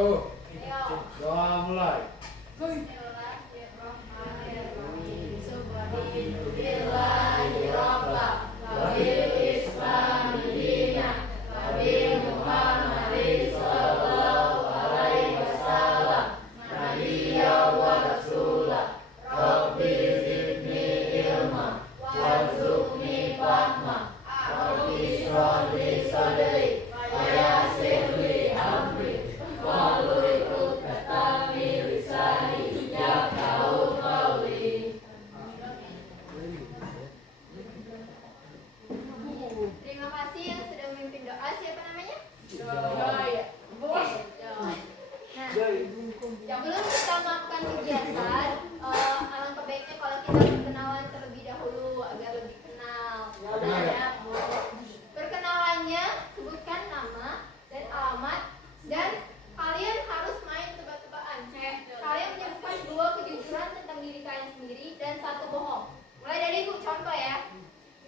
Satu. Ayo. Doa mulai. Terima kasih yang sudah memimpin doa. Siapa namanya? Sebelum kita melakukan kegiatan, alangkah baiknya kalau kita perkenalan terlebih dahulu agar lebih kenal. Perkenalannya, sebutkan nama dan alamat, dan kalian harus main tebak-tebakan. Kalian menyebutkan 2 kejujuran tentang diri kalian sendiri dan 1 bohong. Mulai dari Ibu, contoh ya.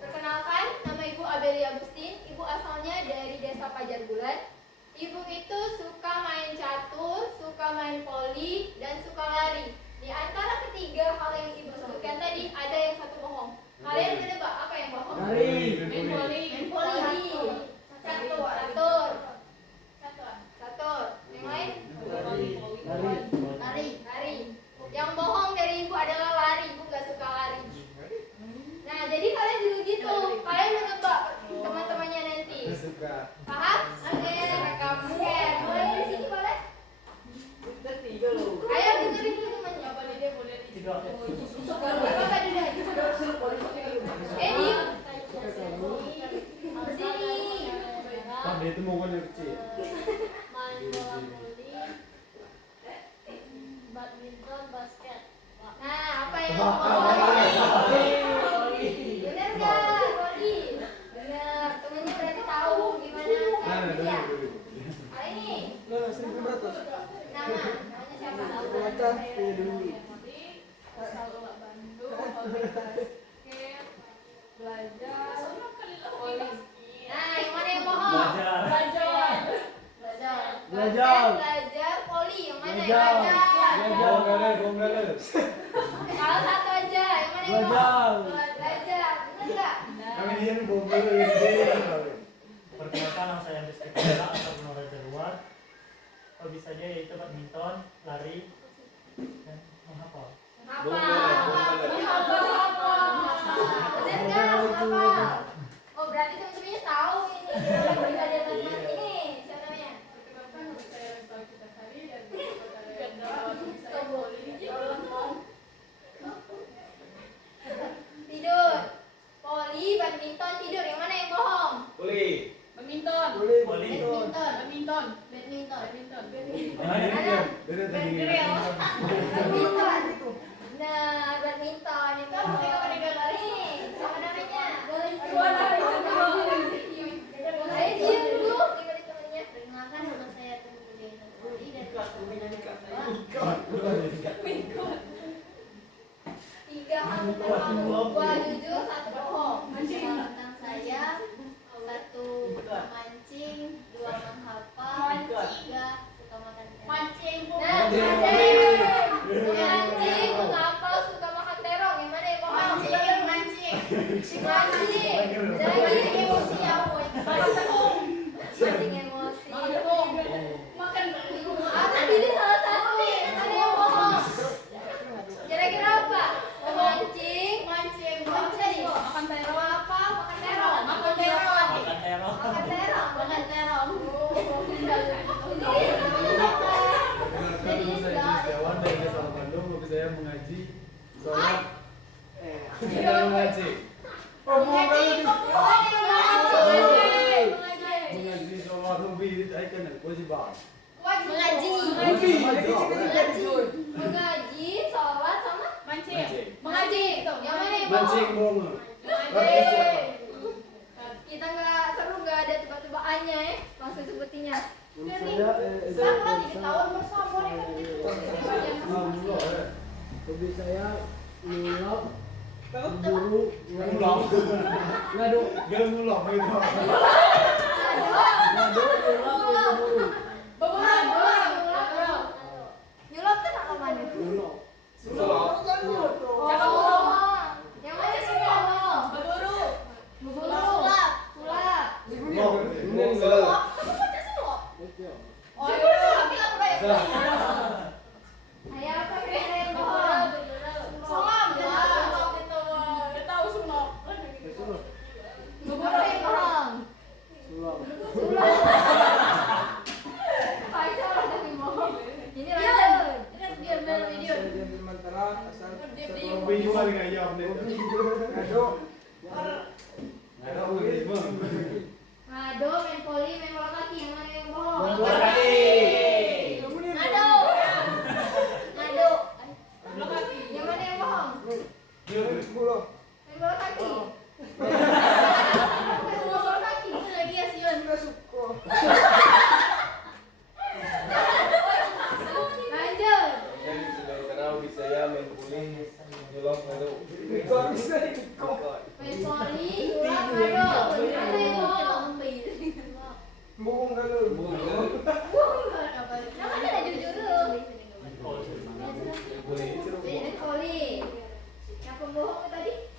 Perkenalkan, nama Ibu Abeli Agustin. Ibu asalnya dari Desa Pajar Bulan. Ibu itu suka main catur, suka main voli, dan suka lari. Di antara ketiga hal yang Ibu sebutkan tadi, ada yang 1 bohong. Kalian menebak apa yang bohong? Main voli. Catur. Yang lain? Lari. Yang bohong dari Ibu adalah lari. Ibu gak suka lari. Nah, jadi kalian dulu gitu. Kalian menebak teman-temannya nanti. Paham? Oke, kamu. Mulai dari sini boleh? Ayo dengerin dulu temannya. Bapak dulu. Edi. Sini. Dia itu mau yang kecil. Main bola voli, badminton, basket. Nah, apa yang bohong? Bener nggak, Rodi? Bener. Temennya berarti tahu gimana caranya. Kali ini. Namanya siapa? Nah, yang mana yang bohong? Belajar poli. Yang mana yang belajar? Salah satu aja. Yang mana yang bohong? Belajar. Bener nggak? Kami dia nih bombol. Perkenalkan, nama saya Rizky Kala atau Nora Luar. Hobi saja yaitu badminton, lari, dan menghafal. Bener nggak? Oh, berarti teman-temannya tahu ini. Ini siapa namanya? Tidur. Poli, badminton, tidur. Yang mana yang bohong? Badminton. Nah, badminton itu apa nih? Siapa namanya? Saya diam dulu. Gimana temannya? Perkenalkan, nama saya Tunggu Dena Poli dari Tiga hal tentang dua jujur, 1 bohong. tentang saya, 1 memancing, 2 menghafal, 3 suka makan terong. Nah, mancing, menghafal, suka makan terong. Yang mana yang bohong? Mancing. Jadi emosi ya, boy. Mancing emosi. Tadi ini salah satu. Ada yang bohong. Kira-kira apa? Mancing. Makan terong apa? Makan terong. Jadi Saya mengaji sholat. Mengaji sholat hobi itu kan kewajiban. Mengaji, sholat sama mancing. Yang mana yang Mancing bohong? bohong. Kita nggak seru, nggak ada tebak-tebakannya ya, langsung sepertinya. Hobi saya nyulap, berburu, ngaduk, nyulap itu. Sulap. Oh, yang mana semua? Berburu. Sulap. Sulap. Sulap. Kamu baca sulap? Itu. Oh, itu sulap bilang udah ya. Ayo apa kira yang bohong? Sulap. Sulap itu. Dia tahu sulap. Apa yang bohong? Sulap. Sulap. Baca lah tapi bohong. Ini lanjut. Biar benar video. Lebih juga nggak jawab nih. Kado. Nggak tahu ini bang. Ngado, main poli, main bola kaki. Yang mana yang bohong? Bola kaki. Ngado. Ngado. Yang mana yang bohong? Main bola kaki. Main bola kaki. Itu lagi ya Sion. Lanjut. Jadi sudah tahu bisa ya main kuning, nyolong ngado. Main poli, sulap, ngado. Mana yang bohong? Bung kado. Yang mana dah jujur dulu? Main poli. Yang pembohong tadi?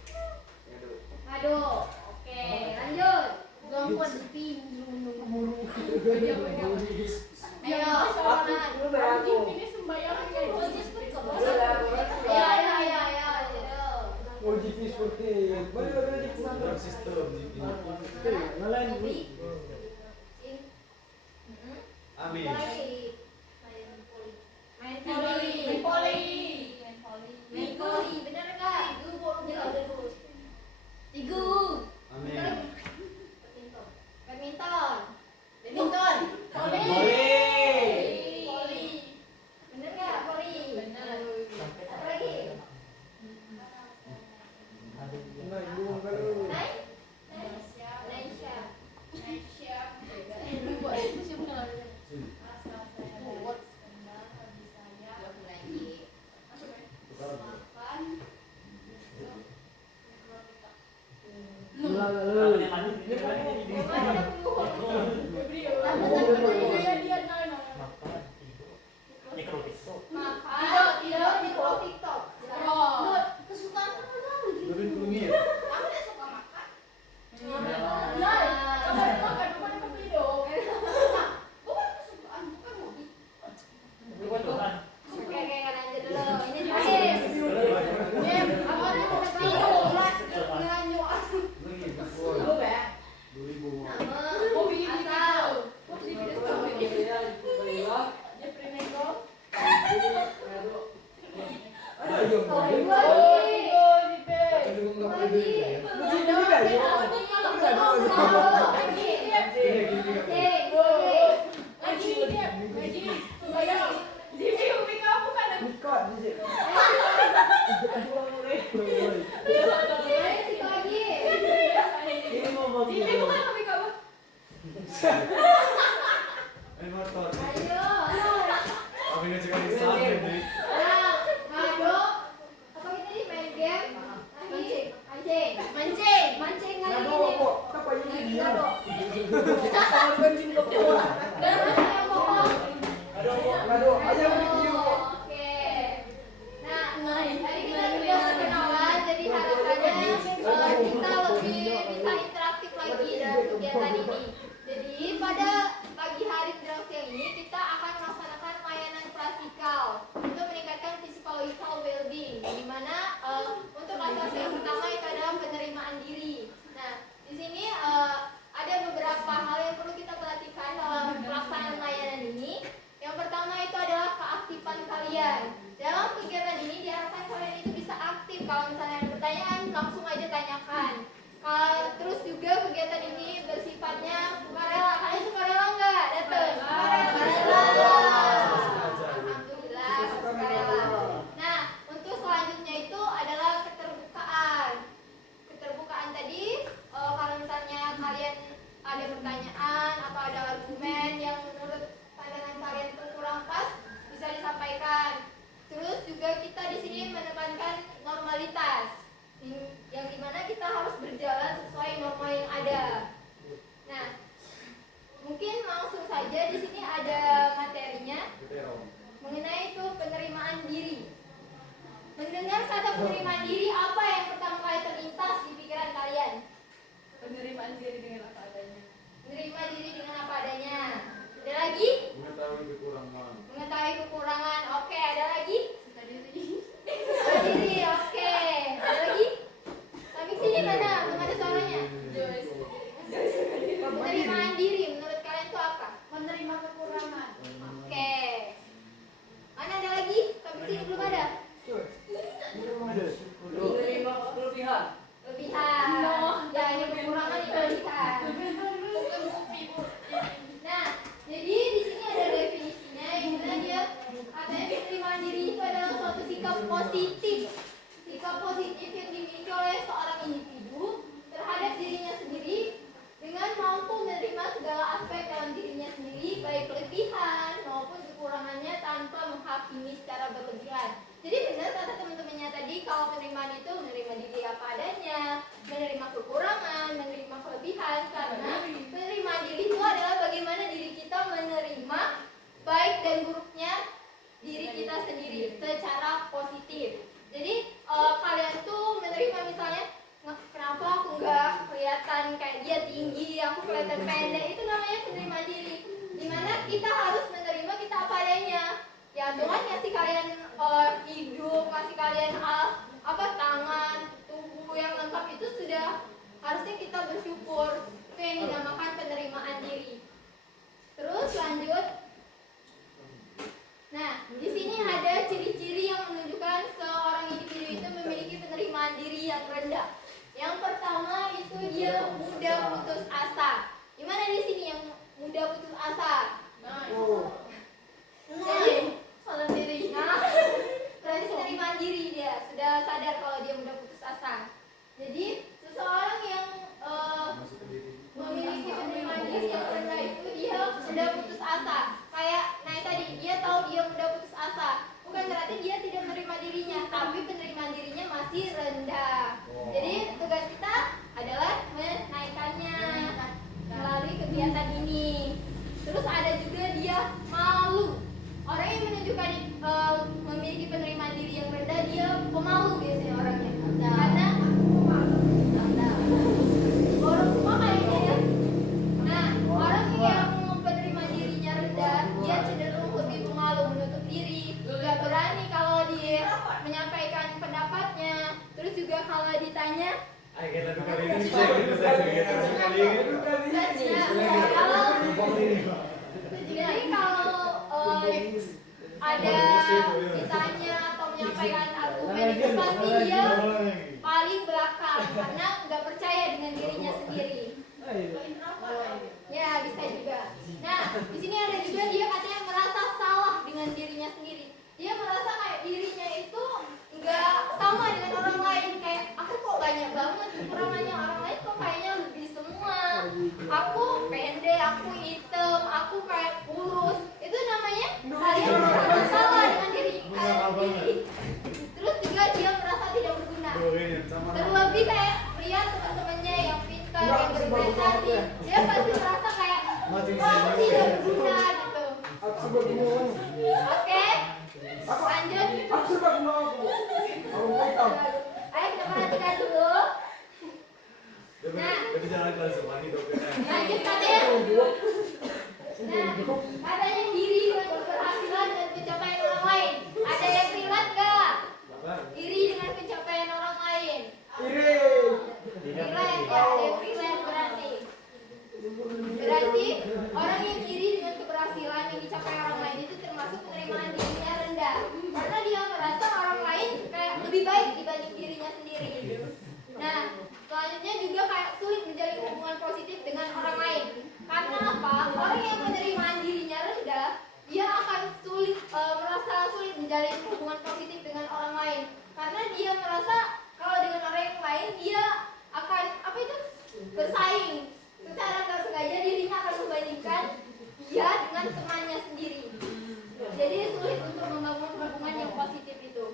Ngado. Oke, lanjut. Gampang dipinjam. Ayo, Sonan. Ini sembayangan kayak Ayo. Mau GP seperti baru ada di Sistem sistem gitu. Ngalain. Amin. Main poli. Main poli, bener nggak? Tigu. Amin. Badminton. Poli. Poli. Bener nggak poli? Bener. Apa lagi? Naik bung kado. Naik? Naisha. Gula kado. Yang lanjut ini Yang mana ini. yang pembohong? Makan tidur. Mikrotiso. Makan, tidur, di kolong TikTok. Kesukaan kamu tahu. Lebih kuning. Kamu tidak suka makan? Bukan kesukaan, bukan hobi. Kebetulan. Oke, lanjut dulu. Ini terakhir. Apa ada yang tidur? Nganyu asli. Nama, asal. Ini mau bagus. Ayo motor. Ayo. Tapi nggak cuma di sana nih. Nah, ngado. Apa kita ini main game? Lagi mancing. Mancing kali Kado ini. apa? Apa ini dia? Ngado. Dan mana yang bohong? Kado aja video. Oke. Nah, tadi kita sudah berkenalan, jadi harapannya kita lebih bisa interaktif lagi dalam kegiatan ini. Jadi pada pagi hari menjelang siang ini kita akan melaksanakan layanan klasikal untuk meningkatkan physical well-being, di mana untuk asas yang pertama itu adalah penerimaan diri. Nah, di sini ada beberapa hal yang perlu kita perhatikan dalam pelaksanaan layanan ini. Yang pertama itu adalah keaktifan kalian. Dalam kegiatan ini diharapkan kalian itu bisa aktif. Kalau misalnya ada pertanyaan, langsung aja tanyakan. Terus juga kegiatan ini bersifatnya sukarela. Kalian sukarela nggak datang? Sukarela. Alhamdulillah sukarela. Nah, untuk selanjutnya itu adalah keterbukaan. Keterbukaan tadi, kalau misalnya kalian ada pertanyaan atau ada argumen yang menurut pandangan kalian itu kurang pas, bisa disampaikan. Terus juga kita di sini menekankan normalitas, yang dimana kita harus berjalan sesuai norma yang ada. Nah, kelebihan. Ya, ini kekurangan, ini kelebihan. Nah, jadi di sini ada definisinya yang mana dia katanya penerimaan diri itu adalah suatu sikap positif. Sikap positif yang dimiliki oleh seorang individu terhadap dirinya sendiri dengan mampu menerima segala aspek dalam dirinya sendiri, baik kelebihan maupun kekurangannya tanpa menghakimi secara berlebihan. Jadi benar kata teman-temannya tadi, kalau penerimaan itu menerima diri apa adanya, menerima kekurangan, menerima kelebihan, karena penerimaan diri itu adalah bagaimana diri kita menerima baik dan buruknya diri kita sendiri secara positif. Jadi kalian tuh menerima misalnya, kenapa aku nggak kelihatan kayak dia tinggi, aku kelihatan pendek, itu namanya penerimaan diri. Dimana kita harus menerima kita apa adanya. Ya Tuhan ngasih kalian hidup, ngasih kalian tangan, tubuh yang lengkap, itu sudah harusnya kita bersyukur. Itu yang dinamakan penerimaan diri. Terus lanjut. Nah, di sini ada ciri-ciri yang menunjukkan seorang individu itu memiliki penerimaan diri yang rendah. Yang pertama itu dia mudah putus asa. Gimana di sini yang mudah putus asa? Salah diri. Nah, berarti penerimaan diri dia sudah sadar kalau dia mudah putus asa. Jadi seseorang yang memiliki penerimaan diri yang rendah itu dia sudah putus asa. Kayak tadi dia tahu dia mudah putus asa. Bukan berarti dia tidak menerima dirinya, tapi penerimaan dirinya masih rendah. Jadi tugas kita adalah menaikkannya melalui kegiatan ini. Terus ada juga dia malu. Orang yang menunjukkan memiliki penerimaan diri yang rendah, dia pemalu biasanya orangnya. Karena orang semua kayaknya ya. Nah, orang yang penerimaan dirinya rendah, dia cenderung lebih pemalu, menutup diri, gak berani kalau dia menyampaikan pendapatnya. Terus juga kalau ditanya, jadi kalau ada ditanya atau menyampaikan argumen itu pasti dia paling belakang karena nggak percaya dengan dirinya sendiri. Ya bisa juga. Nah di sini ada juga dia katanya merasa salah dengan dirinya sendiri. Dia merasa kayak dirinya itu nggak sama dengan orang lain. Kayak aku kok banyak banget kekurangannya, orang lain kok kayaknya lebih semua. Aku pendek, aku hitam, aku kayak kurus. Itu namanya kalian merasa salah dengan diri kalian sendiri. Terus juga dia merasa tidak berguna. Terlebih kayak lihat teman-temannya yang pintar, yang berprestasi, dia pasti merasa kayak aku tidak berguna gitu. Oke, lanjut. Ayo kita perhatikan dulu. Nah, lanjut katanya. Nah, katanya diri dengan keberhasilan dan pencapaian orang lain. Ada yang relate gak? Iri dengan pencapaian orang lain. Relate ya, ada yang relate berarti. Berarti orang yang iri dengan keberhasilan yang dicapai orang lain itu termasuk penerimaan dirinya rendah. Karena dia merasa orang lain kayak lebih baik dibanding dirinya sendiri. Nah, selanjutnya juga kayak sulit menjalin hubungan positif dengan orang lain. Karena apa? Orang yang penerimaan dirinya rendah, dia akan merasa sulit menjalin hubungan positif dengan orang lain. Karena dia merasa kalau dengan orang yang lain dia akan bersaing. Secara nggak sengaja dirinya akan membandingkan dia dengan temannya sendiri. Jadi sulit untuk membangun hubungan yang positif itu.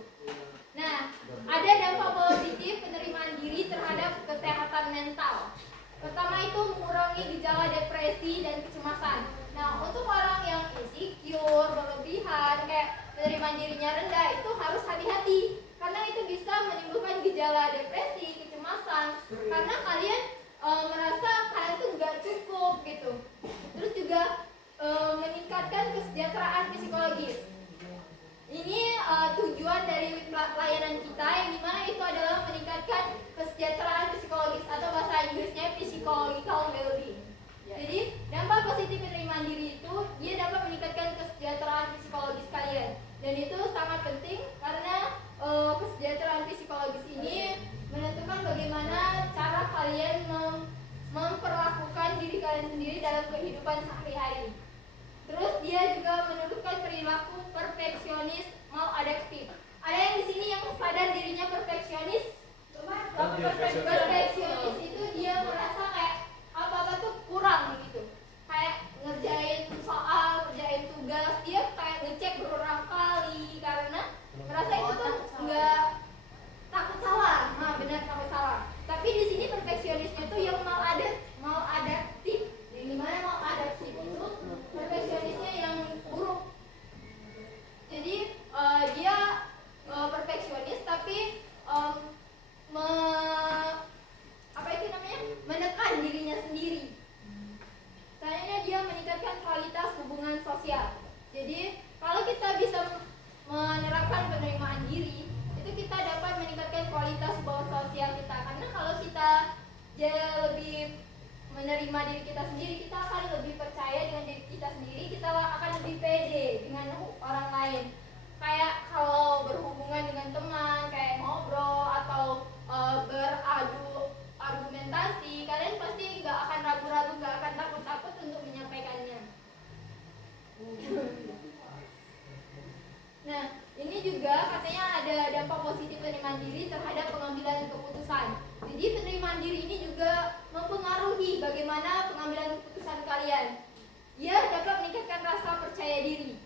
Nah, ada dampak positif penerimaan diri terhadap kesehatan mental. Pertama itu mengurangi gejala depresi dan kecemasan. Nah, untuk orang yang insecure, berlebihan, kayak penerimaan dirinya rendah, itu harus hati-hati. Karena itu bisa menimbulkan gejala depresi, kecemasan. Karena kalian merasa kalian tuh nggak cukup gitu. Terus juga meningkatkan kesejahteraan psikologis. Ini tujuan dari layanan kita yang dimana itu adalah meningkatkan kesejahteraan psikologis atau bahasa Inggrisnya psychological well-being. Jadi dampak positif penerimaan diri itu dia dapat meningkatkan kesejahteraan psikologis kalian, dan itu sangat penting karena kesejahteraan psikologis ini menentukan bagaimana diri kalian sendiri dalam kehidupan sehari-hari. Terus dia juga menunjukkan perilaku perfeksionis maladaptif. Ada yang di sini yang sadar dirinya perfeksionis? Perfeksionis itu dia merasa kayak apa-apa tuh kurang gitu. Kayak ngerjain soal, ngerjain tugas, dia kayak ngecek berulang kali karena merasa itu tuh nggak, takut salah. Nah, benar, takut salah. Tapi di sini perfeksionisnya tuh yang maladaptif. Di mana maladaptif itu perfeksionisnya yang buruk. Jadi dia perfeksionis tapi menekan dirinya sendiri. Selanjutnya dia meningkatkan kualitas hubungan sosial. Jadi kalau kita bisa menerapkan penerimaan diri, itu kita dapat meningkatkan kualitas hubungan sosial kita. Karena kalau kita lebih menerima diri kita sendiri, kita akan lebih percaya dengan diri kita sendiri, kita akan lebih pede dengan orang lain. Kayak kalau berhubungan dengan teman, kayak ngobrol atau beradu argumentasi, kalian pasti nggak akan ragu-ragu, nggak akan takut-takut untuk menyampaikannya. Nah, ini juga katanya ada dampak positif penerimaan diri terhadap pengambilan keputusan. Jadi penerimaan diri ini juga mempengaruhi bagaimana pengambilan keputusan kalian. Dia dapat meningkatkan rasa percaya diri.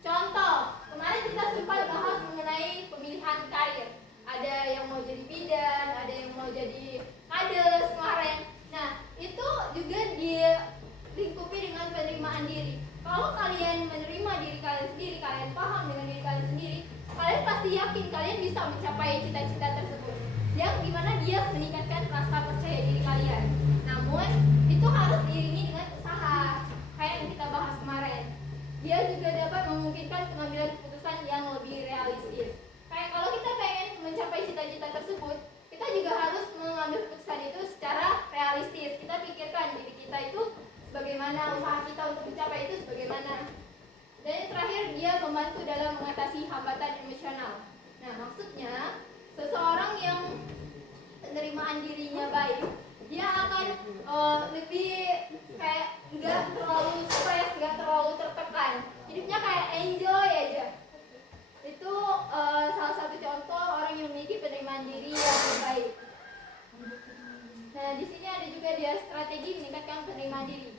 Contoh, kemarin kita sempat bahas mengenai pemilihan karir. Ada yang mau jadi bidan, ada yang mau jadi kades kemarin. Nah, itu juga dilingkupi dengan penerimaan diri. Kalau kalian menerima diri kalian sendiri, kalian paham dengan diri kalian sendiri, kalian pasti yakin kalian bisa mencapai cita-cita tersebut. Yang dimana dia meningkatkan rasa percaya diri kalian. Namun, itu harus diiringi dengan usaha, kayak yang kita bahas kemarin. Dia juga dapat memungkinkan pengambilan keputusan yang lebih realistis. Kayak kalau kita pengen mencapai cita-cita tersebut, kita juga harus mengambil keputusan itu secara realistis. Kita pikirkan diri kita itu bagaimana, usaha kita untuk mencapai itu sebagaimana. Dan yang terakhir, dia membantu dalam mengatasi hambatan emosional. Nah, maksudnya seseorang yang penerimaan dirinya baik, dia akan lebih kayak nggak terlalu stres, nggak terlalu tertekan. Hidupnya kayak enjoy aja. Itu salah satu contoh orang yang memiliki penerimaan diri yang baik. Nah, di sini ada juga dia strategi meningkatkan penerimaan diri.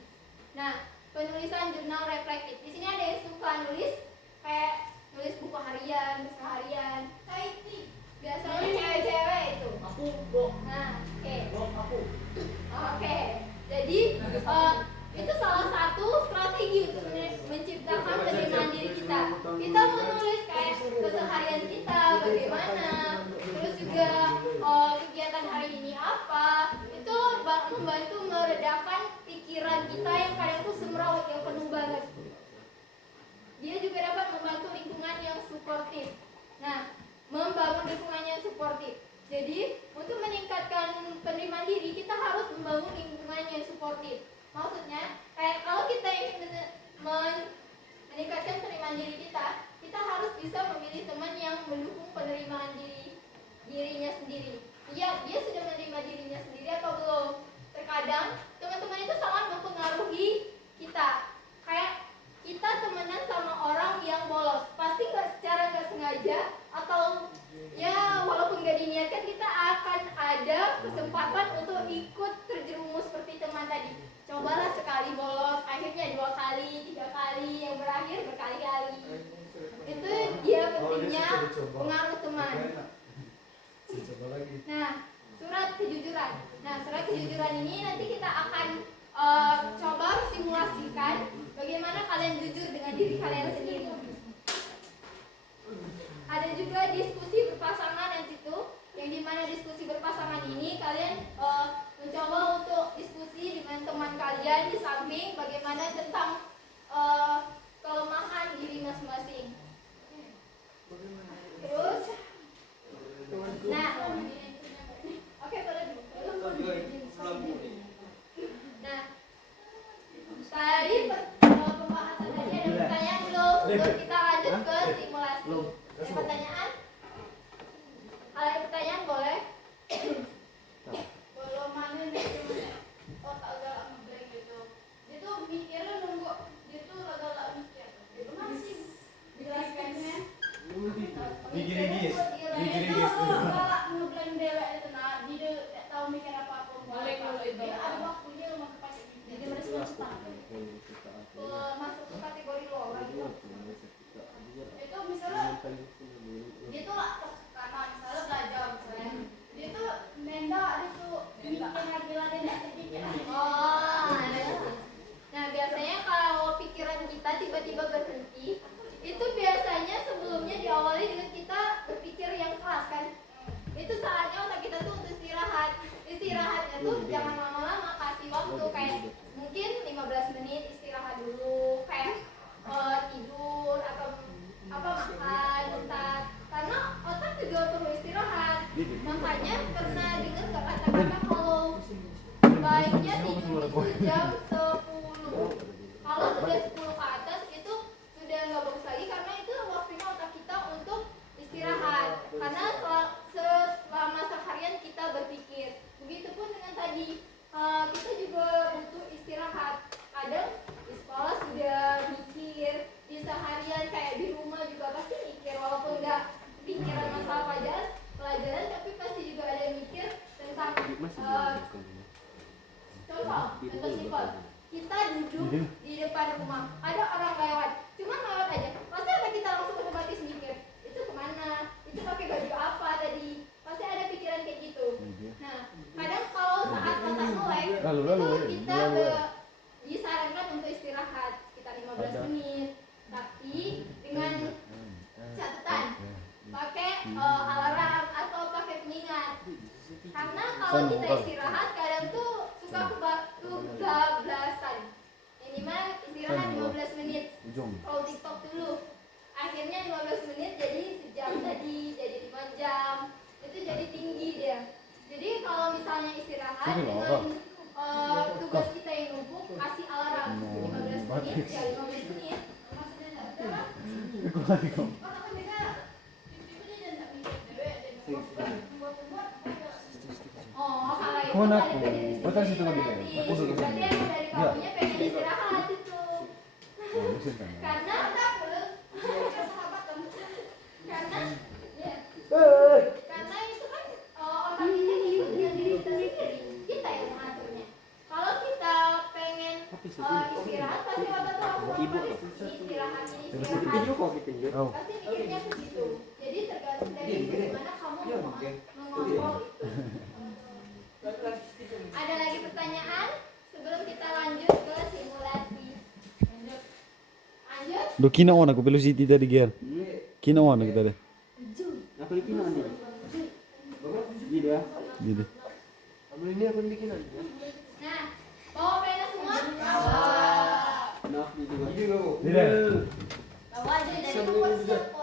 Nah, penulisan jurnal reflektif. Di sini ada yang suka nulis kayak nulis buku harian, nulis harian. Kayak ini biasanya cewek-cewek itu. Aku, Bo. Nah, oke. Bo, aku. Oke. Jadi itu salah satu strategi untuk menciptakan penerimaan diri kita. Kita menulis kayak keseharian kita bagaimana, terus juga kegiatan hari ini apa. Itu membantu meredakan pikiran kita yang kadang tuh semrawut, yang penuh banget. Dia juga dapat membantu lingkungan yang suportif. Nah, membangun lingkungan yang suportif. Jadi, untuk meningkatkan penerimaan diri, kita harus membangun lingkungan yang suportif. Maksudnya, kayak kalau kita ingin meningkatkan penerimaan diri kita, kita harus bisa memilih teman yang mendukung penerimaan dirinya sendiri. Iya, dia sudah menerima dirinya sendiri atau belum? Terkadang teman-teman itu sangat mempengaruhi kita. Kayak kita temenan sama orang yang bolos, pasti secara nggak sengaja atau ya walaupun nggak diniatkan, kita akan ada kesempatan untuk ikut terjerumus seperti teman tadi. Cobalah sekali bolos, akhirnya 2 kali, 3 kali, yang berakhir berkali-kali. Itu dia pentingnya pengaruh teman. Nah, surat kejujuran. Nah, surat kejujuran ini nanti kita akan coba simulasikan bagaimana kalian jujur dengan diri kalian sendiri. Ada juga diskusi berpasangan nanti tuh, yang dimana diskusi berpasangan ini kalian mencoba untuk diskusi dengan teman kalian di samping bagaimana tentang kelemahan diri masing-masing. Terus, nah, oke, boleh dulu. Nah, tadi pembahasan tadi ada pertanyaan belum? Sebelum kita lanjut ke simulasi. Ada pertanyaan? Ada pertanyaan boleh? Belum mana nih? Oh, tak ada. jam 10. Kalau sudah 10 ke atas itu sudah nggak bagus lagi karena itu waktunya otak kita untuk istirahat. Karena selama seharian kita berpikir. Begitupun dengan tadi kita juga butuh istirahat. Kadang di sekolah sudah mikir, di seharian kayak di rumah juga pasti mikir walaupun nggak pikiran masalah pelajaran tapi pasti juga ada mikir tentang contoh simpel, kita duduk di depan rumah, ada orang lewat, cuma lewat aja, pasti ada kita langsung otomatis mikir, itu kemana, itu pakai baju apa tadi, pasti ada pikiran kayak gitu. Nah, kadang kalau saat otak melek, itu kita disarankan untuk istirahat sekitar 15 menit, tapi dengan catatan pakai alarm atau pakai pengingat. Karena kalau kita istirahat kadang tuh suka kebablasan. Minimal istirahat 15 menit. Kalau TikTok dulu akhirnya 15 menit jadi sejam tadi, jadi 5 jam. Itu jadi tinggi dia. Jadi kalau misalnya istirahat dengan tugas kita yang numpuk, kasih alarm 15 menit, ya 15 menit. Maksudnya apa? Oh, kalau itu Aku. balik Betul situ lagi. nanti. Aku dulu Berarti sini. emang dari kamunya pengen istirahat itu. Karena karena ya, karena itu kan otak kita ikut dengan diri kita sendiri. Kita yang mengaturnya. Kalau kita pengen istirahat pasti otak tuh langsung otomatis istirahat. Pasti mikirnya ke situ. Jadi tergantung dari bagaimana kamu mengontrol itu. Ada lagi pertanyaan sebelum kita lanjut ke simulasi? Lanjut. Do kinaon aku velocity tadi Ger. Kinaon aku tadi. Aku bikin nanti. Gitu ya. Gitu. Ini aku bikin nanti. Nah, bawa pena semua? Nah, gitu. Bawa aja dari nomor siapa?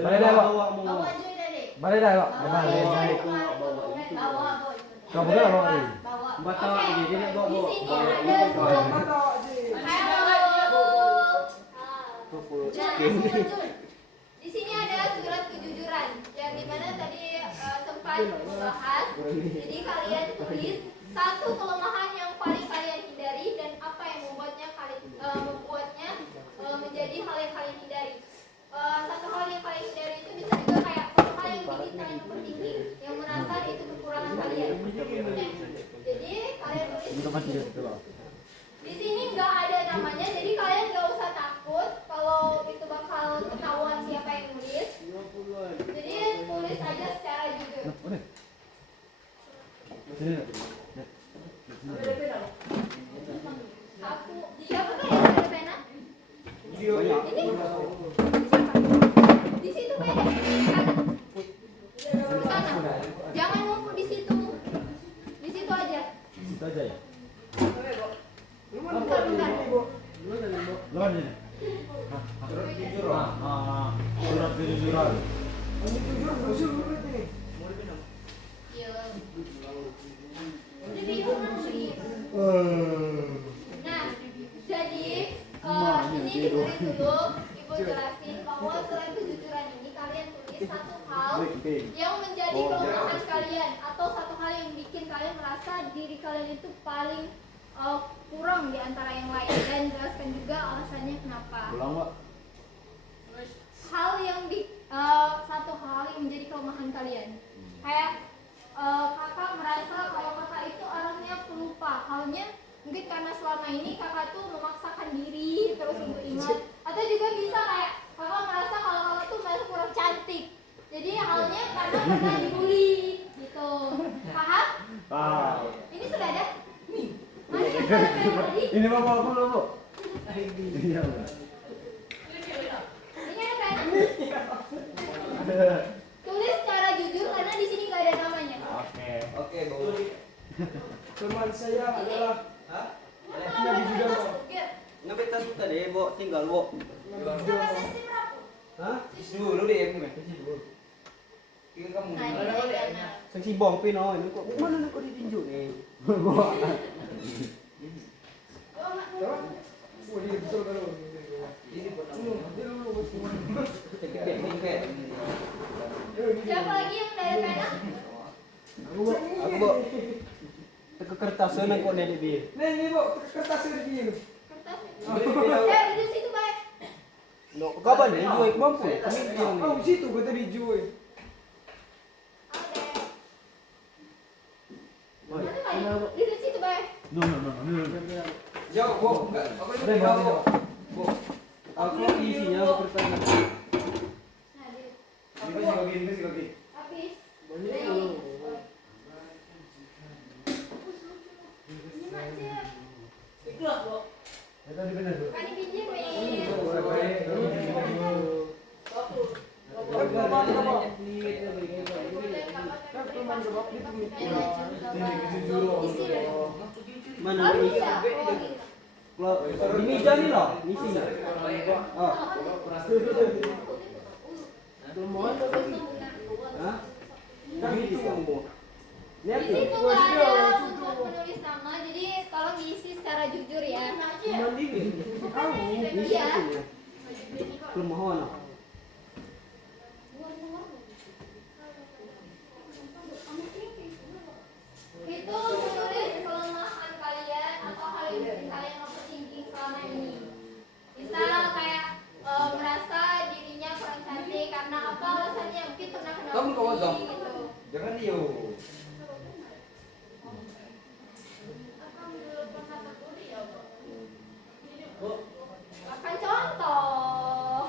Balik dah, Pak. Bawa aja dari. Balik dah, Pak. Bawa. Kau bukan apa ini? Bawa. Bawa Oke. ini, dia bawa. Di sini ada surat. Halo. Nah, muncul. Di sini ada surat kejujuran yang dimana tadi sempat membahas. Jadi kalian tulis satu kelemahan yang paling kalian hindari dan apa yang membuatnya menjadi hal yang kalian hindari. Satu hal yang kalian hindari itu bisa juga kayak satu hal yang bikin kalian overthinking, yang merasa itu kekurangan kalian. Jadi kalian tulis. Di sini nggak ada namanya, jadi kalian nggak usah takut kalau itu bakal ketahuan siapa yang nulis. Jadi tulis aja secara jujur. Aku siapa tuh yang ada pena? Ini di situ pena. Di sana. Jangan ngumpul di situ. Di situ aja. Itu aja ya. Bentar. Lawan ini. Surat kejujuran. Iya. Udah bingung kan nulis. Nah, jadi ini ditulis dulu, Ibu jelasin bahwa selain kejujuran ini kalian tulis satu hal yang menjadi kelemahan kalian atau satu hal yang bikin kalian merasa diri kalian itu paling kurang di antara yang lain dan jelaskan juga alasannya kenapa. Hal yang satu hal yang menjadi kelemahan kalian. Kayak kakak merasa kalau kakak itu orangnya pelupa. Halnya mungkin karena selama ini kakak tuh memaksakan diri terus untuk ingat, atau juga bisa kayak kakak merasa kalau kakak tuh masih kurang cantik. Jadi halnya karena pernah dibully gitu. Paham? Ini sudah ada? Masih ada tadi? Ini bapak aku dulu, Bu. Ini ada pena? Tulis secara jujur karena di sini nggak ada namanya. Oke, Bu. Teman saya adalah Nah, juga, Bu. Ngambil tas tadi, Bu, tinggal, Bu. sesi berapa? Hah? Dulu deh, Bu. Kira kamu. Nah, ini ada. Saksi bong pino, ini kok mana kok ditinjuk nih? Teka kertas sana kok nenek bi. Nih, nih, Bu, kertas review. Kertas. Beri dia. Duduk situ, baik. No, kapan nih? Jual mampu. Kami dia. Oh, di situ kata dijual. Duduk situ, baik. No. Jauh, Bu. Enggak, apa itu jauh, Bu. Aku isinya kertasnya. Nah, duduk. Ini lagi. Habis. Banyak Nih. loh. Ini macet. Ikhlas, Bu. Kan dipinjemin. Isi deh. Mana Oh, ini? bisa. Oh, gitu. Kalau di meja nih loh, isi. Oh. Kemohon apa sih? Hah? Gitu kamu. Lihat Di tuh. situ nggak ada untuk menulis nama, jadi tolong diisi secara jujur ya. Mandiri. Iya. Kemohon. Itu menulis kelemahan kalian atau hal yang bikin kalian overthinking selama ini. Bisa kayak merasa dirinya kurang cantik karena apa alasannya, mungkin pernah kena Kamu kawan dong. gitu. Jangan dia. Akan contoh.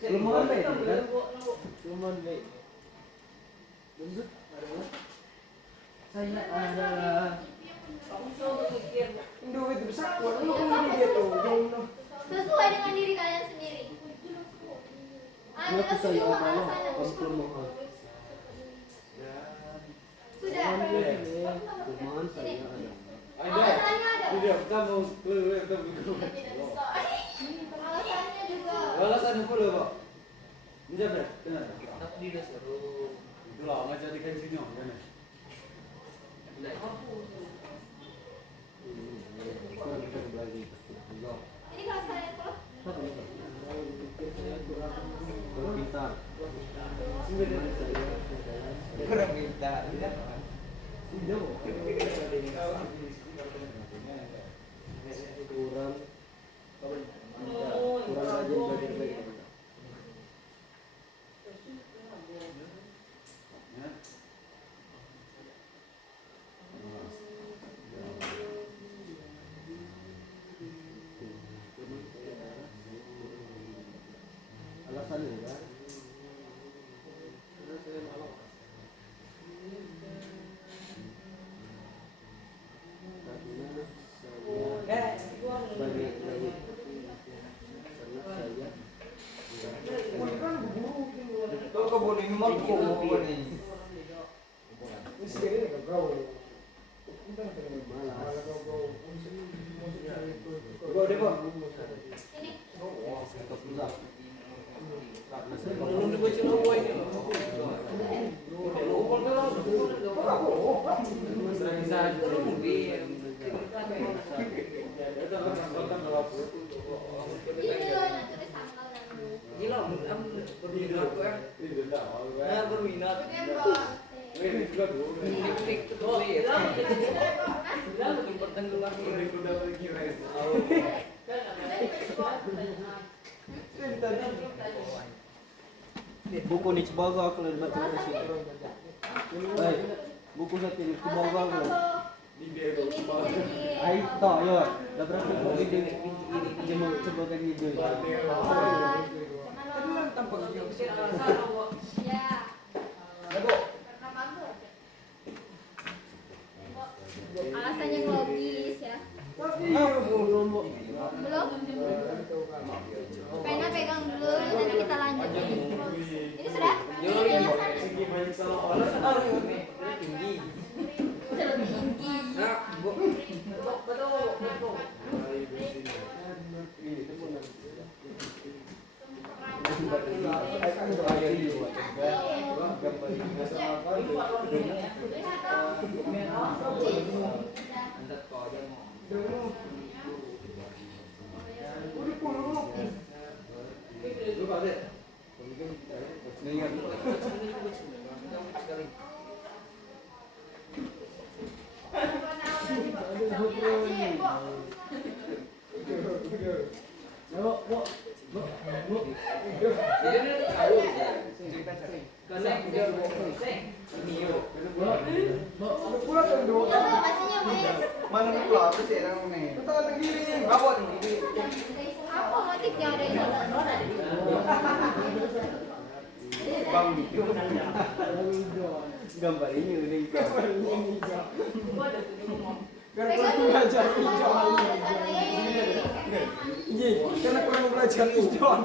Kemohon baik kan? Kemohon baik. Saya adalah Indo itu besar. Lu ngomong dia tuh. Jauh. Sesuai dengan diri kalian sendiri. Kenapa Jelas saya dulu adalah alasannya. om kemohon? Sudah. Kemohon saya adalah. Alasannya ada. Kamu Alasannya juga. alasan apa lo, Pak? Menjawab, benar. Tapi dia seru. Itulah macam di kantinnya, kan? Ini kelas kalian kalau Berpintar. Kurang minta. Kurang rajin belajar baik. Alasannya kan? Karena saya sebagai karena saya Kau kau boleh memang kau boleh. Mesti ini kan kau. Kau deh, Pak. ini tetap susah. Belum dibaca lo ini. ini loh yang tulis tanggal dan dulu. Gila, am berminat kok ya. Ya berminat. Ini juga dulu. Buku ni sebagai aku lebih baca sih. Baik, buku satu ni sebagai Alasannya aku. kalau ini menjadi Ai tak ya, dah berapa buku ini cuma sebagai ide. Tampak dia. ya karena mager. Alasannya logis ya. Belum. Belum? Pena pegang dulu, nanti kita lanjut. Ini sudah? Ini alasannya. Tinggi. Lebih tinggi. Nah, bu. Ini Gian. Mana ni pula apa sih orang ni? Betul tak gini ni. Bawa ni. Apa motifnya ada ini? Bang itu. Gambar ini ni. Pegang belajar Karena kurang belajar hijauan.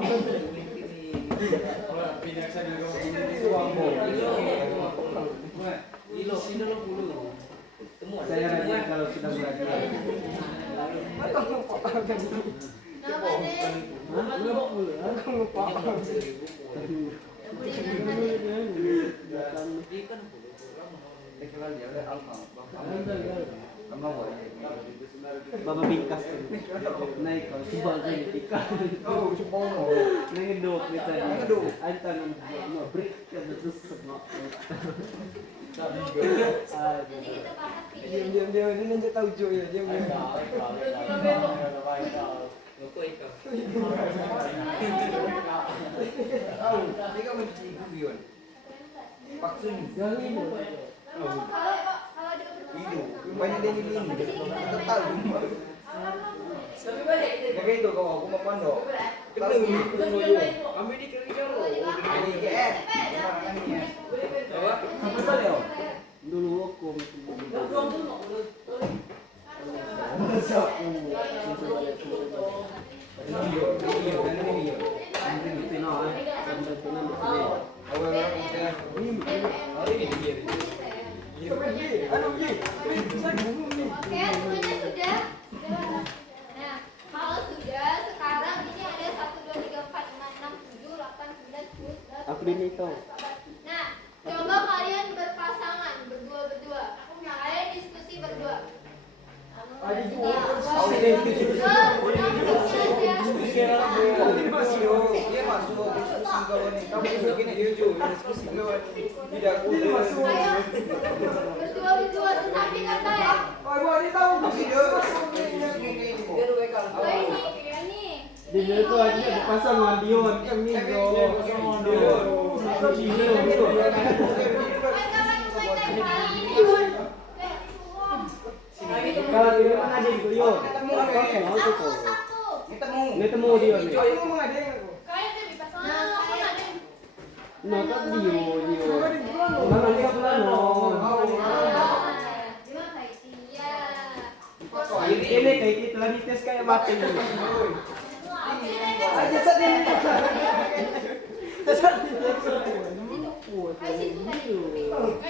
Saya rasa kalau sudah belajar. Nama deh. Baba bingkas naik kau sebagai ikan. Oh, cuma ngeduk kita. Ngeduk. Antan no break kan terus semua. Jadi kita bahas video. Dia ini nanti tahu jo ya dia. Tahu, dia kan mencuri guyon. Paksun. Yang ini. Kalau dia Itu banyak dia ini. Kita tahu. Kayak itu kau aku mau pondok. Ketemu. Ambil di kerja lo. Ini GR. Sampai kali ya. Dulu aku Oke, semuanya sudah. Nah, kalau sudah, sekarang ini ada 1, 2, 3, 4, 5, 6, 7, 8, 9, 10, 11. Aku ini tahu. Nah, coba kalian berpasangan, berdua-berdua. Kalian diskusi berdua. Berdua-berdua tetapi kata ya. Ini. Dia itu aja pasang mandion kan ni kalau dia mana dia itu yo. Ketemu dia ni. Kayak dia di pasangan. Mana deh? Nah, kan dia. Mana dia bulan no. Ini kayak kita lagi tes kayak mati ni. Aja sedih. Kayak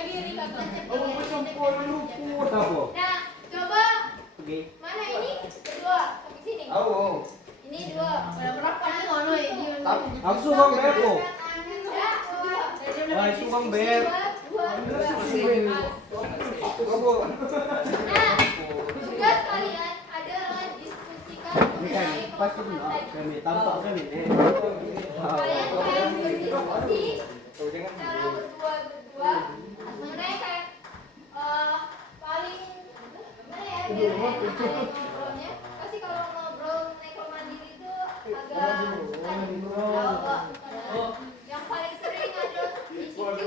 dia di belakang. Apa? Nah, coba Okey. mana ini? Berdua sampai sini. Ini dua. Berapa ni ngono ini? Aku sumbang berapa? Ya, dua. Ay, sumbang ber. Nah, tugas kalian adalah diskusikan mengenai Pasti kelemahan nak tadi. kami tampak kami ni. Kalian harus berdiskusi secara berdua-berdua mengenai kayak paling gimana ya biar enak kalian ngobrolnya. Pasti kalau ngobrol mengenai kelemahan diri itu agak yang paling sering adalah insecure.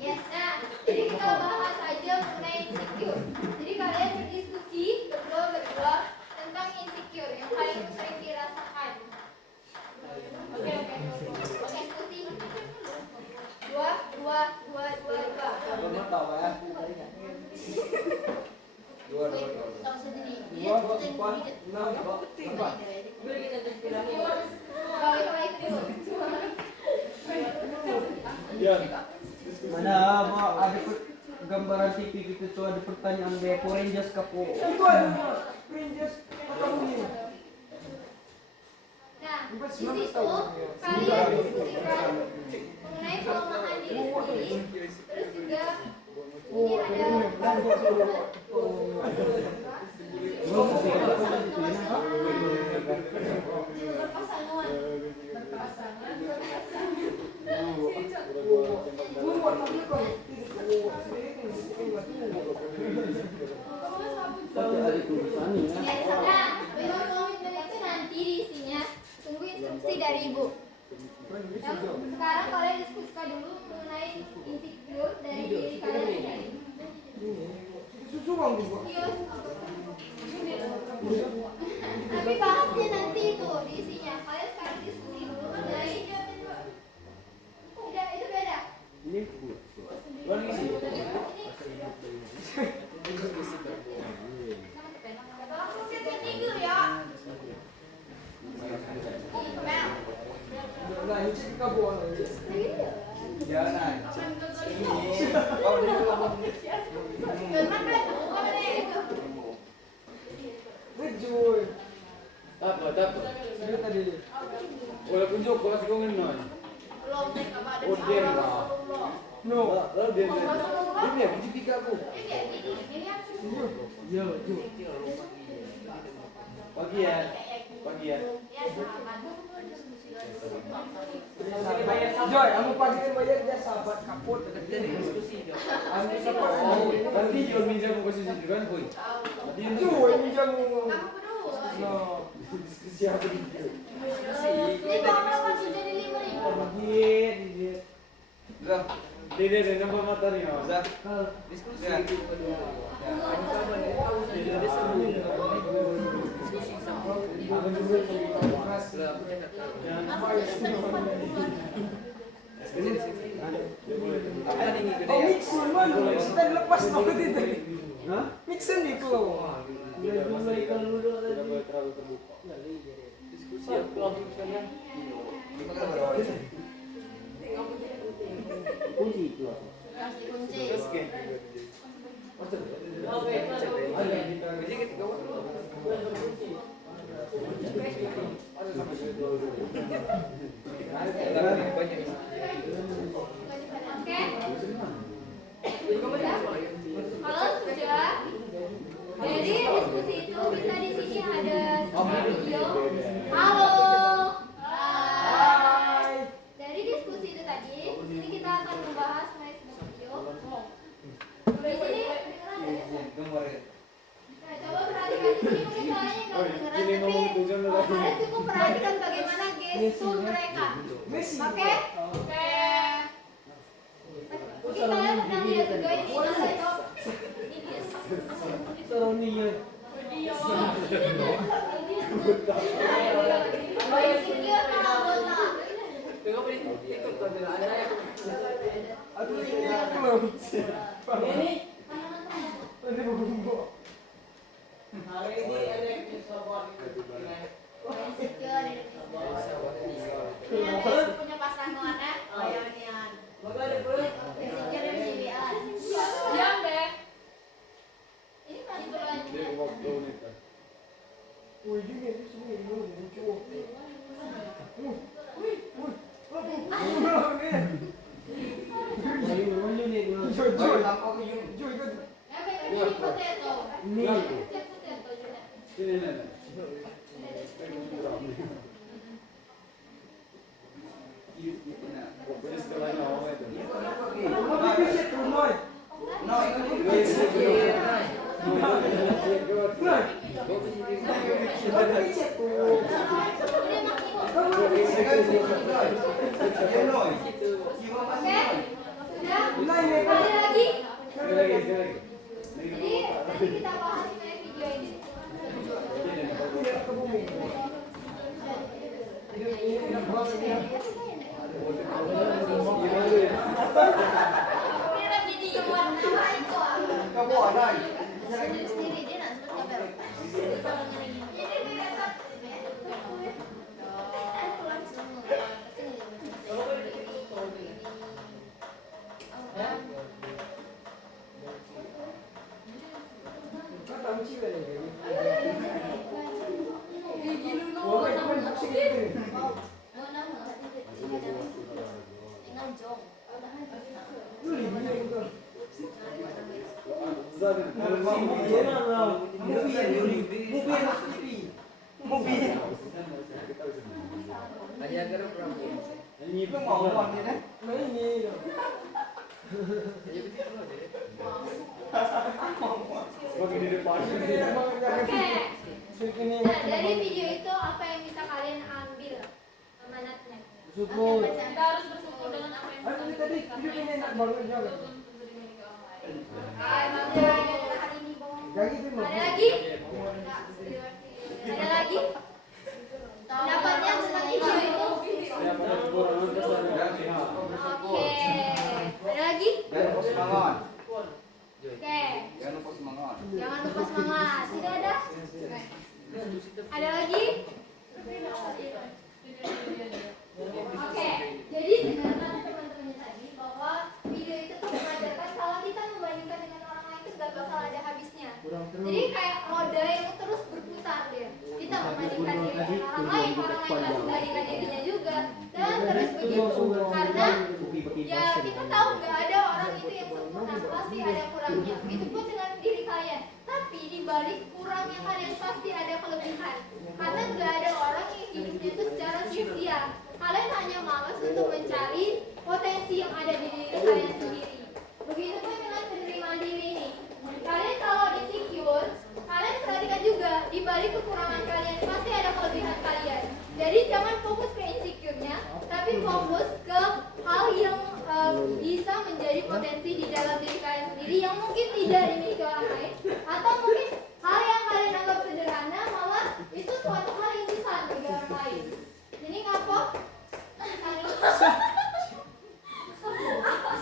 Yes, nah jadi kita bahas aja mengenai insecure. Jadi kalian berdiskusi berdua-berdua tentang insecure yang paling sering dirasakan. Oke. Diskusi. Dua. Tahu sendiri. Dia Mana ada gambaran TV gitu tuh ada pertanyaan dia Power Rangers kapo. Nah, di situ kalian diskusikan mengenai kelemahan diri sendiri. Terus juga ini ada Berpasangan. Tapi bahasnya nanti itu di isinya. Kalian sekarang diskusi dulu kan guys. Udah itu beda. Ini Luar isi. Langsung ke tiga ya. Mel. Jangan. Firman Red, bukan itu. Apa? Walaupun Joko masih kau ngenoi. Belum mereka pada Oh, dia lah. Rasulullah. Lalu dia ini ya biji pika aku. Ini yang Pagi ya. ya sahabat. Joy, kamu pagiin bayar dia sahabat kaput. Jadi diskusi Jok. Nanti jual minjam posisi di kan boy. Nanti Joy, minjam ngomong. Kamu berdua. No. diskusi apa gitu. Ini berapa sudah di 5.000? Diet. Dah. Dia nampak mata nih, Mas. diskusi Ya. itu kedua. Oh, mixin man. Kita lepas no itu. Hah? Mixin itu. Mulai kalau dulu tadi. Terlalu terbuka. Diskusi aku langsung sekalian. Kunci itu. Kasih kunci. Oke. Kalau sudah, jadi diskusi itu kita di sini ada video. Halo. Hai. Dari diskusi itu tadi, ini kita akan membahas mengenai video. Di sini kedengeran nggak ya? Nah, coba perhatikan di sini mungkin soalnya nggak kedengeran, tapi kalian cukup perhatikan bagaimana gestur mereka. Oke? Oke. Mungkin kalian pernah lihat juga ini bahasa itu. Saroninya. Insecure anggota. Aduh, ini aku loh. Ini bumbu. Insecure ini harus punya pasangan ya. Bayanian. Insecure dan cibian. Diam deh. Ini masih berlanjut. Wih, ini semua ini lucu. Ini potato. Ini. Siap potato juga. Ini. Pokoknya sekolahnya awal itu. Kamu bisa tuh, Noy. Sekali lagi. Jadi tadi kita bahas mengenai video ini. Kira video warna itu. Kamu ada? Sendiri dia nak sebut kamera. Ini beda satu. Ini pun mau ni dah. Sebagai di depan. Oke. Nah, dari video itu apa yang bisa kalian ambil amanatnya? Bersyukur. Kita harus bersyukur dengan apa yang Aduh, kita tadi miliki. hidup ini enak banget juga. Belum tentu dimiliki orang lain. Emangnya gara-gara hari ini bawa Yang itu mah. Ada lagi? Ada lagi? Pendapatnya tentang isu itu? Oke. Ada lagi? Jangan lupa semangat. Oke. Jangan lupa semangat. Jangan lupa semangat. Tidak ada? Ada lagi? Oke. Jadi dengarkan teman-temannya tadi bahwa video itu tuh mengajarkan kalau kita membandingkan dengan orang lain itu gak bakal ada habisnya. Jadi kayak roda yang terus berputar dia. Kita membandingkan diri dengan orang lain harus membandingkan dirinya juga, dan terus begitu. Karena ya kita tahu nggak ada orang itu yang sempurna, pasti ada kurangnya. Begitupun dengan diri kalian. Tapi di balik kurangnya kalian pasti ada kelebihan. Karena nggak ada orang yang hidupnya itu secara sia-sia. Kalian hanya malas untuk mencari potensi yang ada di diri kalian sendiri. Begitupun dengan penerimaan diri ini. Kalian kalau insecure, kalian perhatikan juga di balik kekurangan kalian pasti ada kelebihan kalian. Jadi jangan fokus ke insecure-nya, tapi fokus ke hal yang bisa menjadi potensi di dalam diri kalian sendiri yang mungkin tidak dimiliki orang lain, atau mungkin hal yang kalian anggap sederhana malah itu suatu hal yang besar bagi orang lain. Jadi ngapa?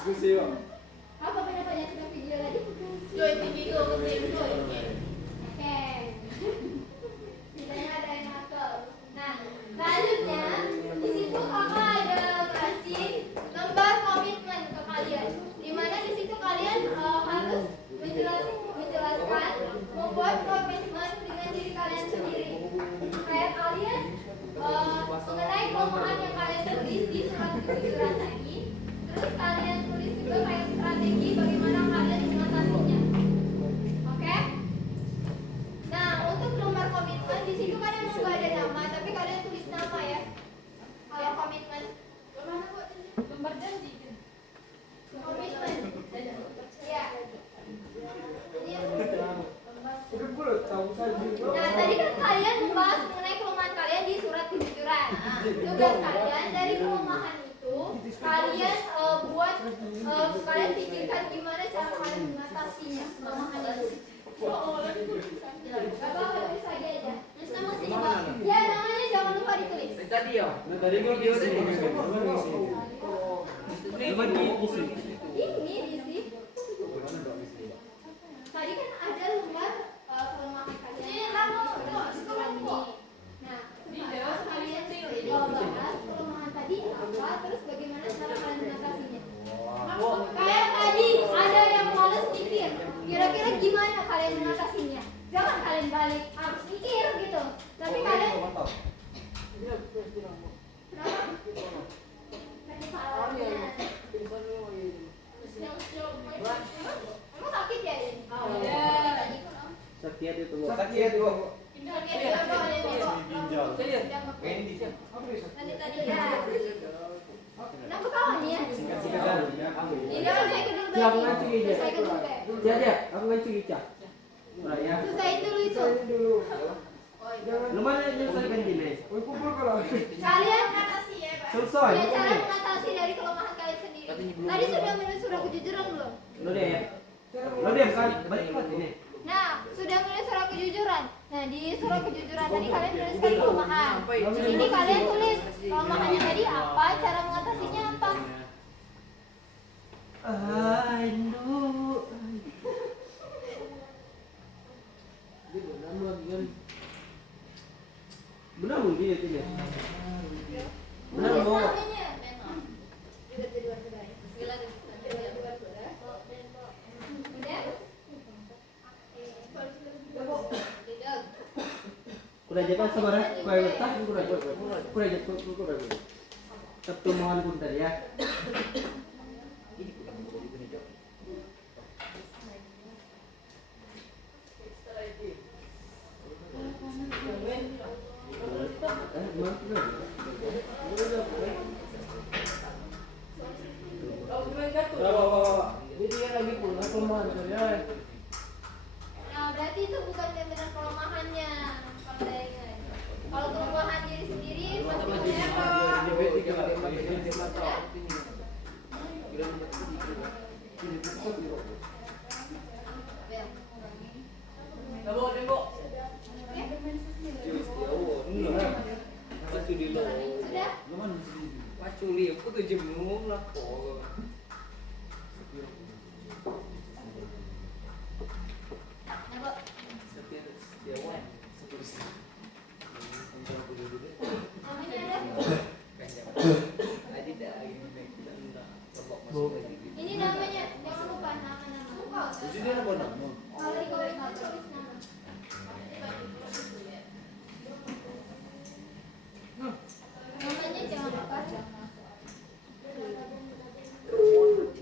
Diskusi yuk. Apa pendapatnya tentang video tadi? Joy video Joy. Oke. Ditanya ada yang nakal. Nah, selanjutnya di situ kakak ada kasih lembar komitmen ke kalian. Di mana di situ kalian harus menjelaskan membuat komitmen dengan diri kalian sendiri. Kayak kalian mengenai kelemahan yang kalian tulis di surat kejujuran tadi. Terus kalian tulis juga kayak strategi bagaimana kalian mengatasinya. Oke? Nah, untuk lembar komitmen di situ kalian nggak ada nama, tapi kalian tulis nama ya. Kalau komitmen, Lembar janji. komitmen. Ya. Ini Udah puluh tahu saja. Nah, tadi kan kalian membahas mengenai kelemahan kalian di surat kejujuran. Nah, tugas kalian dari kelemahan itu kalian buat kalian pikirkan gimana cara kalian mengatasinya kelemahan itu. Bapak tulis saja aja. Terus nama sini Pak. Ya, namanya jangan lupa ditulis. Tadi ya. Nah, tadi gua dia sih. Ini diisi. Tadi kan ada lembar kelemahan kalian. Ini nama sekelompok. Nah, sekarang kalian bahas kelemahan tadi apa, terus bagaimana cara kalian mengatasinya. Kayak tadi ada yang males mikir, kira-kira gimana kalian mengatasinya. Jangan kalian balik, harus mikir gitu. Tapi kalian kenapa? Emang sakit ya ini? Sakit itu. Sakit ya dua. Tadi ya. Kenapa kawan ya? Tidak, saya kedua tadi. Saya kedua. Jadi, aku nggak cerita. Nah, ya. Selesaiin dulu itu. Dulu. Lumayan menyelesaikan gini. Kumpul kalau. Kalian atasi ya, Pak. Selesai. Ya, cara mengatasi dari kelemahan kalian sendiri. Tadi sudah menulis surat kejujuran belum? Lo deh kan balik ini. Nah, sudah menulis surat kejujuran. Nah, di surat kejujuran tadi kalian tuliskan kelemahan. Ini kalian tulis kelemahannya tadi apa, cara mengatasinya apa. Aduh. Benar mungkin ya tidak. Benar Tulis mau. namanya. Kuda jatuh sebarang kue betah kuda jatuh kuda. Pertemuan pun tadi ya. Nah, berarti itu bukan benar kelemahannya. Kalau saya ingat. Kalau kelemahan diri sendiri, pasti Nah, Bu. Namanya ada? Bu, Ini namanya, jangan lupa nama-nama. Jadi dia apa nama? Kalau di komentar tulis nama. Namanya jangan lupa.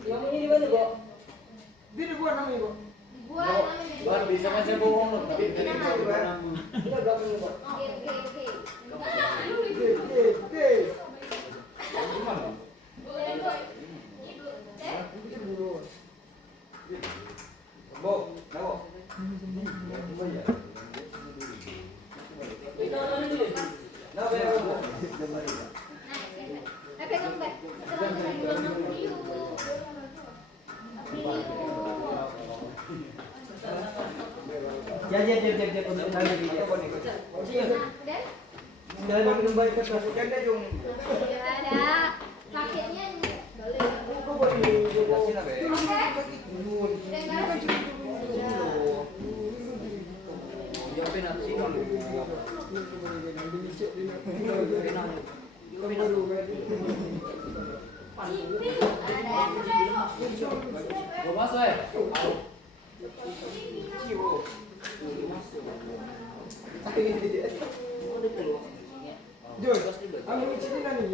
Yang ini di mana, Bu? Dia dibuat namanya, Bu. Buat namanya. Bukan bisa macam bohong loh, tapi dari Nama. jauh nama. Ini belakangnya, Bu. Oke, oke, oke. Oke. Gimana? Boleh, Bu. Ibu. Pikir dulu. Bo, tahu? Nah, bayar bo. Nah, pegang, Mbak. Teman-teman dulu. Yuk. Ya, untuk tanya dia. Nah, udah? Sudah makin baik kan? Janda jung. Udah ada. Paketnya ini. Kau buat ini. Kasih lah, be. Oke. Udah enggak? Dia penat sih dong. Gua masuk ya. Joy, kamu ini sini nani?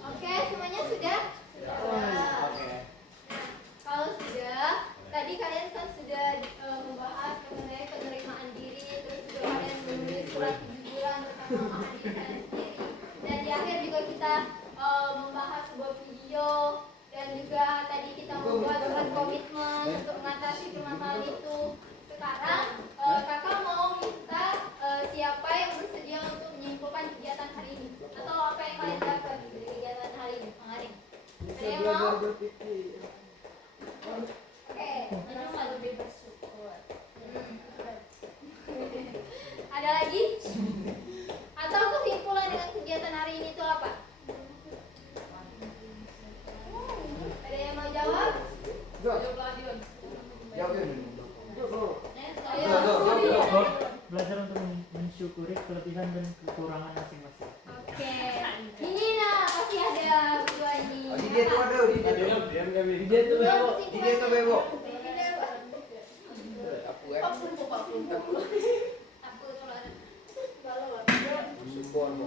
Oke, semuanya sudah? Sudah. Kalau sudah, tadi kalian kan sudah membahas mengenai penerimaan diri, terus juga kalian menulis surat kejujuran tentang pemahaman diri kalian sendiri. Dan di akhir juga kita membahas sebuah video dan juga tadi kita membuat surat komitmen untuk mengatasi permasalahan itu. Sekarang kakak mau minta siapa yang bersedia untuk menyimpulkan kegiatan hari ini atau apa yang kalian dapat dari kegiatan hari ini kemarin. Ada yang mau? Oke, minuman lebih bersyukur. Ada lagi? Atau kesimpulan dengan kegiatan hari ini itu apa? Ada yang mau jawab? Ayo. belajar untuk mensyukuri kelebihan dan kekurangan masing-masing. Oke. Ini nah pasti ada dua ini. Di dia tuh ada, di dia tuh. Di dia tuh bebo, di dia tuh bebo. Aku kalau ada. Support bo.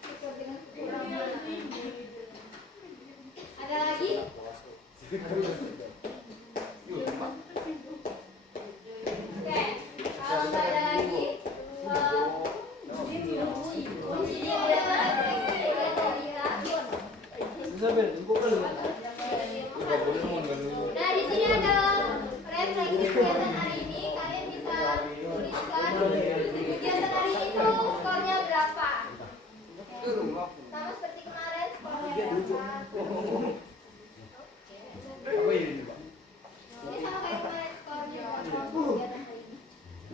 Syukur dengan kekurangan. Ada lagi? Oke, kalau nggak ada lagi, ini udah nah di sini ada refleksi kegiatan hari ini. Kalian bisa tuliskan kegiatan hari ini tuh skornya berapa? Sama seperti kemarin skornya berapa? Apa ini Pak? Ini sama kayak kemarin skornya berapa kegiatan hari ini?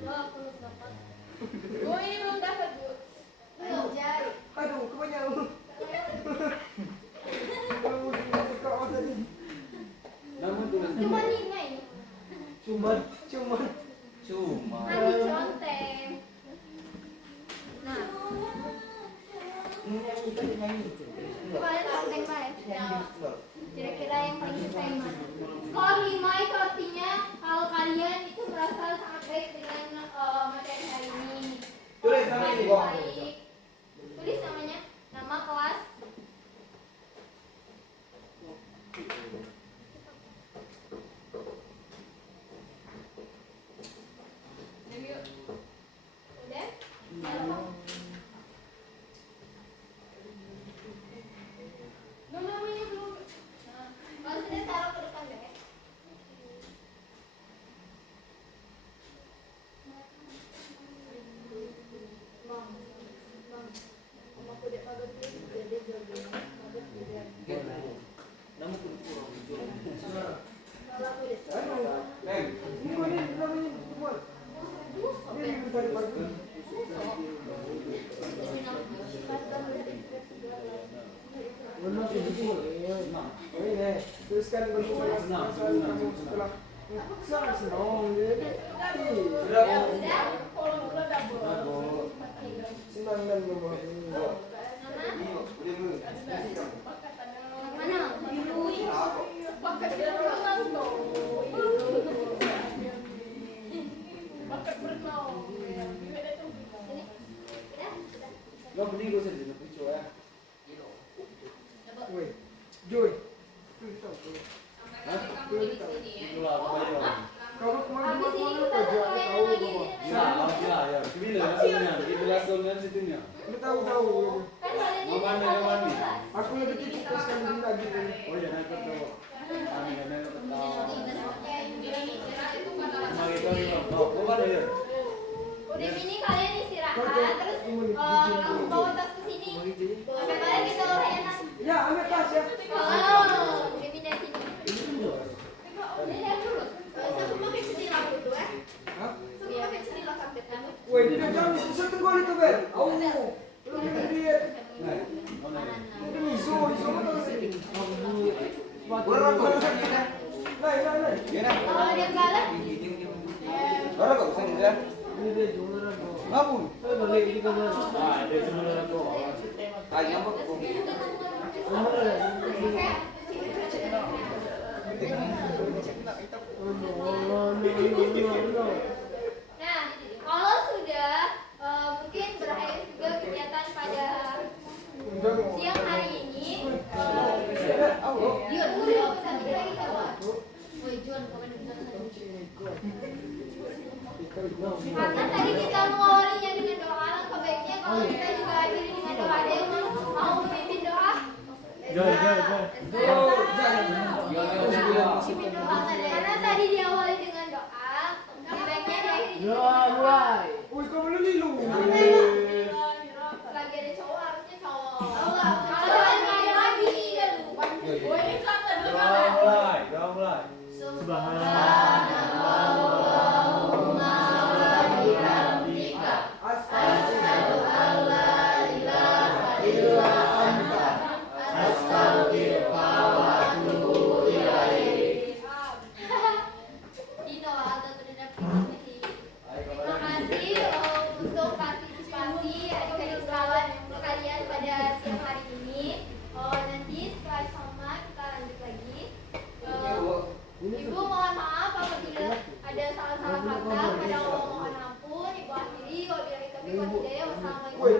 28. Oh ini belum dapat Bu. Belum jari. Aduh, kebanyakan. Namun tulis Cuma 5 ini. Cuma. Kan diconteng. Nah, kemarin conteng Pak ya? Kira-kira yang paling susah yang mana? Skor 5 itu artinya kalau kalian itu merasa sangat baik dengan materi hari ini. Tulis nama ini, Bu. Baik. Tulis namanya, nama kelas. Udah? Gampang. Namanya belum. Nah, kalau sudah taruh ke depan deh. Ini teruskan berbuat Senang, kamu senang. setelah senang jadi senang dan membahagia. Mana? Gak beli gue sendiri tapi coba. Woi, Joy. Itulah apa ya? Kalau kemarin Habis ini kemarin kita aja layan tahu lagi. bahwa Gila ya. Gila hasilnya. Itu hasilnya situnya. kita tahu. Kan kalian ini Mau mana, kan mau mana? bulan. Aku lebih titik teruskan diri lagi. Oh ya nanti tuh. Kami kadang ketawa. Mari kita tahu. Oh ada ya. Udah ini kalian istirahat terus langsung bawa tas ke sini. Sampai kalian kita layanan. Ya, ambil tas ya. Oh, udah pindah sini. Ini lihat dulu. Saya pakai sendiri dulu ya. Hah? Saya pakai sendiri sampai kamu. Woi, di dalam satu gol itu ber. Au. Lu lihat. Ini iso mana sih? Orang orang ini. Lai. Kalau dia galak, Orang kok bisa dia? Ngapun? Ah, dia cuma tu. Ah, yang apa? nah, kalau sudah mungkin berakhir juga kegiatan pada siang hari ini. Yuk, dulu sampai lagi kawan. Woi, John, kapan bisa karena tadi kita mengawalinya dengan doa, langkah baiknya kalau kita juga akhiri dengan doa. Ada yang mau memimpin doa? Memimpin doa. Karena tadi diawali dengan doa, langkah baiknya diakhiri dengan doa. Woi, kamu lilu. Lagi ada cowok harusnya cowok. Kalau lagi lagi Doa mulai. Dino atau terhadap terima kasih untuk partisipasi adik-adik sekawan sekalian pada siang hari ini. Nanti setelah sama kita lanjut lagi. Ibu mohon maaf apabila ada salah-salah kata, pada mohon ampun. Ibu akhiri wabillahi taufiq wal hidayah. Wassalamualaikum